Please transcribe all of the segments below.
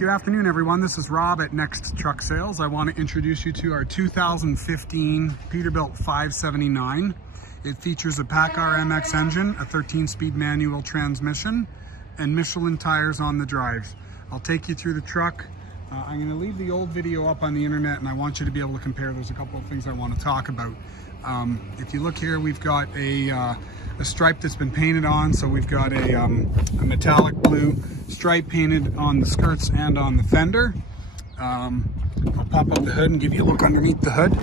Good afternoon, everyone. This is Rob at Next Truck Sales. I want to introduce you to our 2015 Peterbilt 579. It features a PACCAR MX engine, a 13-speed manual transmission, and Michelin tires on the drives. I'll take you through the truck. I'm going to leave the old video up on the internet, and I want you to be able to compare. There's a couple of things I want to talk about. If you look here, we've got a stripe that's been painted on. So we've got a metallic blue stripe painted on the skirts and on the fender. I'll pop up the hood and give you a look underneath the hood.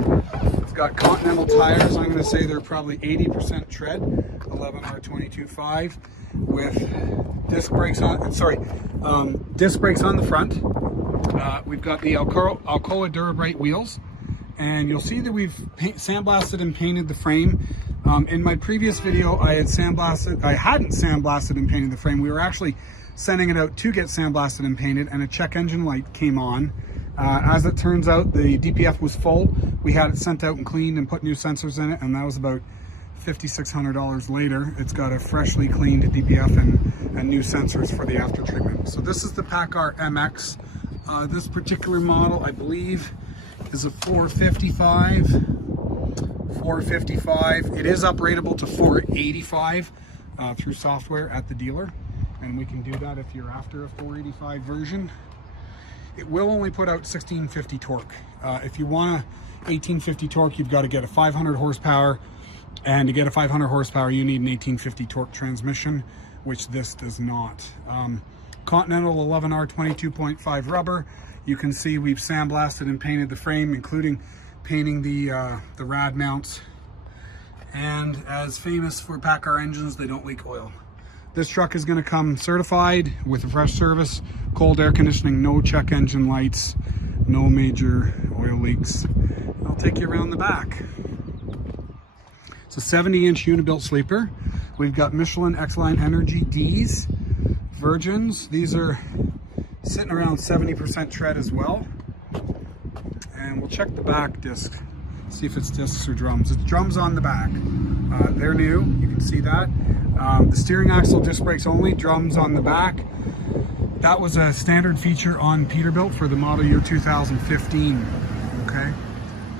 It's got Continental tires. I'm going to say they're probably 80% tread, 11R22.5 with disc brakes on. Disc brakes on the front. We've got the Alcoa Durabrite wheels, and you'll see that we've sandblasted and painted the frame. In my previous video, I hadn't sandblasted and painted the frame. We were actually sending it out to get sandblasted and painted, and a check engine light came on. As it turns out, the DPF was full. We had it sent out and cleaned and put new sensors in it, and that was about $5,600 later. It's got a freshly cleaned DPF and new sensors for the after treatment. So this is the PACCAR MX. This particular model, I believe, is a 455. It is upgradable to 485 through software at the dealer, and we can do that if you're after a 485 version. It will only put out 1650 torque. If you want a 1850 torque, you've got to get a 500 horsepower, and to get a 500 horsepower you need an 1850 torque transmission, which this does not. Continental 11R22.5 rubber. You can see we've sandblasted and painted the frame, including painting the rad mounts. And as famous for PACCAR engines, they don't leak oil. This truck is going to come certified with a fresh service, cold air conditioning, no check engine lights, no major oil leaks. I'll take you around the back. It's a 70-inch Unibuilt sleeper. We've got Michelin X-Line Energy D's, Virgins. These are sitting around 70% tread as well. And we'll check the back disc, see if it's discs or drums. It's drums on the back. They're new, you can see that. The steering axle, disc brakes only, drums on the back. That was a standard feature on Peterbilt for the model year 2015. Okay,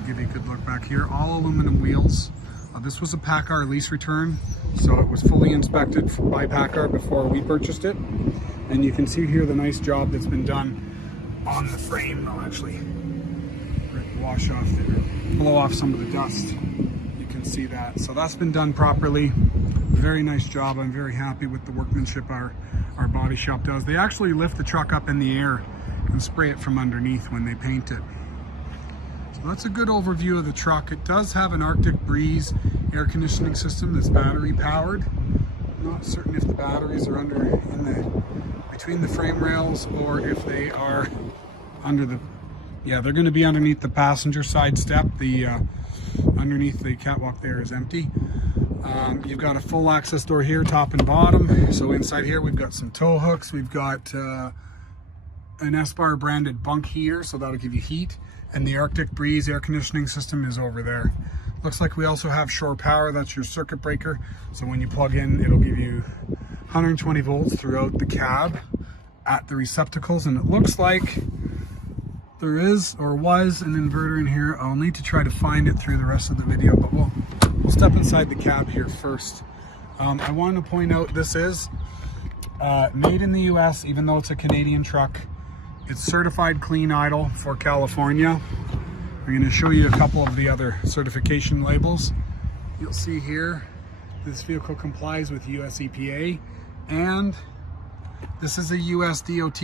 give you a good look back here. All aluminum wheels. This was a PACCAR lease return, so it was fully inspected by PACCAR before we purchased it. And you can see here the nice job that's been done on the frame. I'll actually wash off there, blow off some of the dust. You can see that. So that's been done properly. Very nice job. I'm very happy with the workmanship our body shop does. They actually lift the truck up in the air and spray it from underneath when they paint it. So that's a good overview of the truck. It does have an Arctic Breeze air conditioning system that's battery powered. I'm not certain if the batteries are between the frame rails or if they are under the, yeah, they're going to be underneath the passenger side step. The underneath the catwalk there is empty. You've got a full access door here, top and bottom. So inside here we've got some tow hooks. We've got an S-Bar branded bunk heater, so that'll give you heat. And the Arctic Breeze air conditioning system is over there. Looks like we also have shore power. That's your circuit breaker. So when you plug in, it'll give you 120 volts throughout the cab at the receptacles. And it looks like there is or was an inverter in here. I'll need to try to find it through the rest of the video, but we'll step inside the cab here first. I want to point out this is made in the US, even though it's a Canadian truck. It's certified clean idle for California. I'm going to show you a couple of the other certification labels. You'll see here, this vehicle complies with US EPA, and this is a US DOT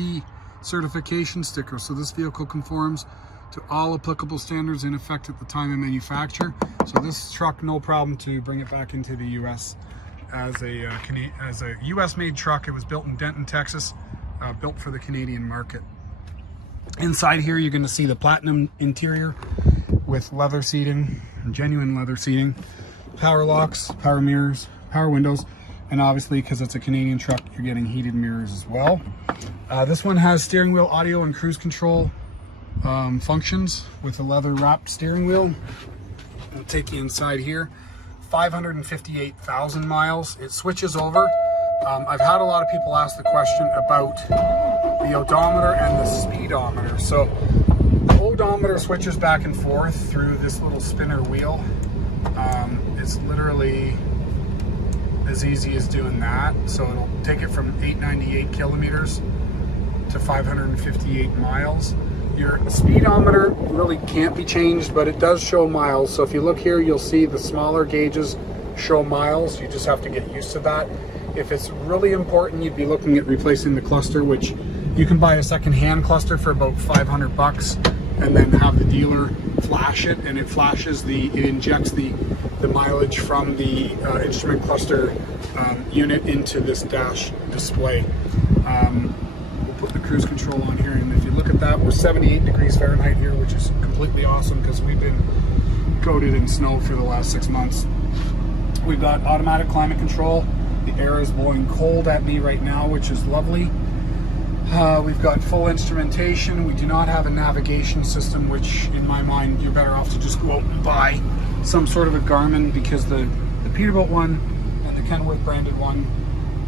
certification sticker. So this vehicle conforms to all applicable standards in effect at the time of manufacture. So this truck, no problem to bring it back into the US as a US made truck. It was built in Denton, Texas, built for the Canadian market. Inside here you're going to see the platinum interior with leather seating, genuine leather seating, power locks, power mirrors, power windows, and obviously because it's a Canadian truck you're getting heated mirrors as well. This one has steering wheel audio and cruise control functions with a leather wrapped steering wheel. I'll take you inside here. 558,000 miles. It switches over. I've had a lot of people ask the question about the odometer and the speedometer. So the odometer switches back and forth through this little spinner wheel. It's literally as easy as doing that. So it'll take it from 898 kilometers to 558 miles. Your speedometer really can't be changed, but it does show miles. So if you look here, you'll see the smaller gauges show miles. You just have to get used to that. If it's really important, you'd be looking at replacing the cluster, which you can buy a second-hand cluster for about 500 bucks and then have the dealer flash it, and it flashes it injects the mileage from the instrument cluster unit into this dash display. We'll put the cruise control on here, and if you look at that, we're 78 degrees Fahrenheit here, which is completely awesome because we've been coated in snow for the last 6 months. We've got automatic climate control. The air is blowing cold at me right now, which is lovely. We've got full instrumentation. We do not have a navigation system, which in my mind, you're better off to just go out and buy some sort of a Garmin, because the Peterbilt one and the Kenworth branded one,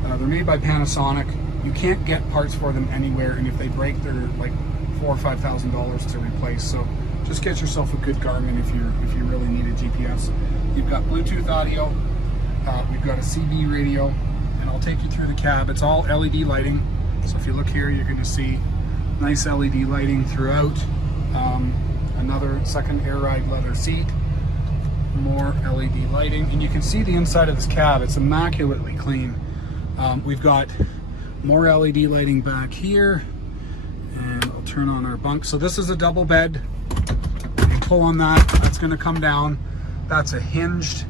they're made by Panasonic. You can't get parts for them anywhere, and if they break, they're like $4,000 or $5,000 to replace. So just get yourself a good Garmin if you really need a GPS. You've got Bluetooth audio. We've got a CB radio, and I'll take you through the cab. It's all LED lighting. So if you look here, you're going to see nice LED lighting throughout. Another second air ride leather seat, more LED lighting, and you can see the inside of this cab. It's immaculately clean. We've got more LED lighting back here, and I'll turn on our bunk. So this is a double bed. You pull on that, that's going to come down. That's a hinged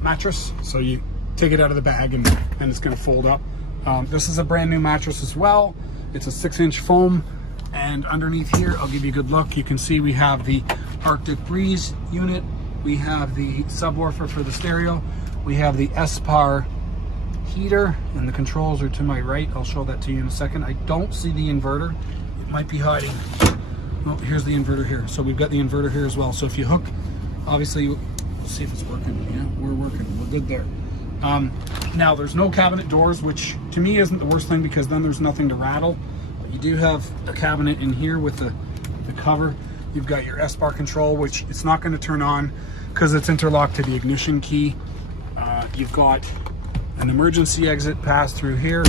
mattress, so you take it out of the bag and it's going to fold up. This is a brand new mattress as well. It's a 6-inch foam, and underneath here, I'll give you a good look. You can see we have the Arctic Breeze unit. We have the subwoofer for the stereo. We have the SPAR heater, and the controls are to my right. I'll show that to you in a second. I don't see the inverter. It might be hiding. Oh, here's the inverter here. So we've got the inverter here as well. So if you hook, obviously, let's see if it's working. Yeah, we're working. We're good there. Now there's no cabinet doors, which to me isn't the worst thing, because then there's nothing to rattle. But you do have a cabinet in here with the cover. You've got your SPAR control, which it's not going to turn on because it's interlocked to the ignition key. You've got an emergency exit pass through here.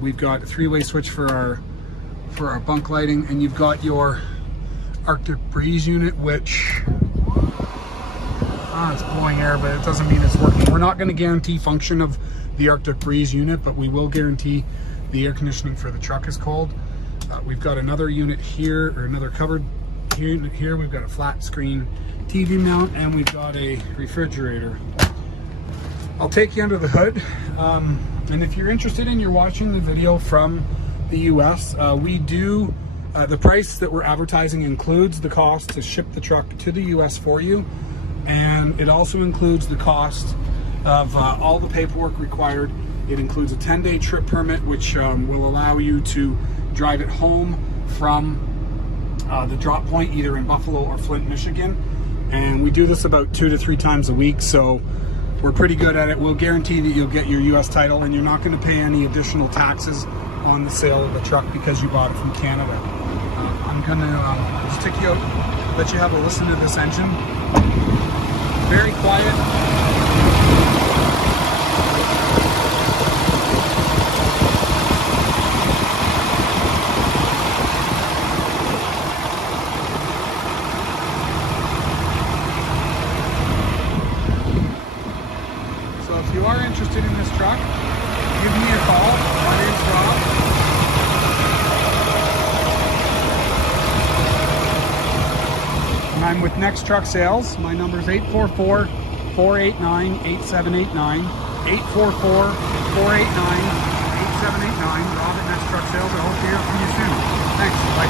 We've got a 3-way switch for our bunk lighting, and you've got your Arctic Breeze unit, which it's blowing air, but it doesn't mean it's working. We're not going to guarantee function of the Arctic Breeze unit, but we will guarantee the air conditioning for the truck is cold. We've got another unit here, or another covered unit here. We've got a flat screen TV mount, and we've got a refrigerator. I'll take you under the hood, and if you're interested and you're watching the video from the US, we do, the price that we're advertising includes the cost to ship the truck to the US for you. And it also includes the cost of all the paperwork required. It includes a 10-day trip permit, which will allow you to drive it home from the drop point, either in Buffalo or Flint, Michigan. And we do this about 2 to 3 times a week, so we're pretty good at it. We'll guarantee that you'll get your US title, and you're not going to pay any additional taxes on the sale of the truck because you bought it from Canada. I'm going to just take you out, let you have a listen to this engine. Very quiet. So if you are interested in this truck, give me a call. My name's Rob. I'm with Next Truck Sales. My number is 844-489-8789. 844-489-8789. Rob at Next Truck Sales. I hope to hear from you soon. Thanks. Bye.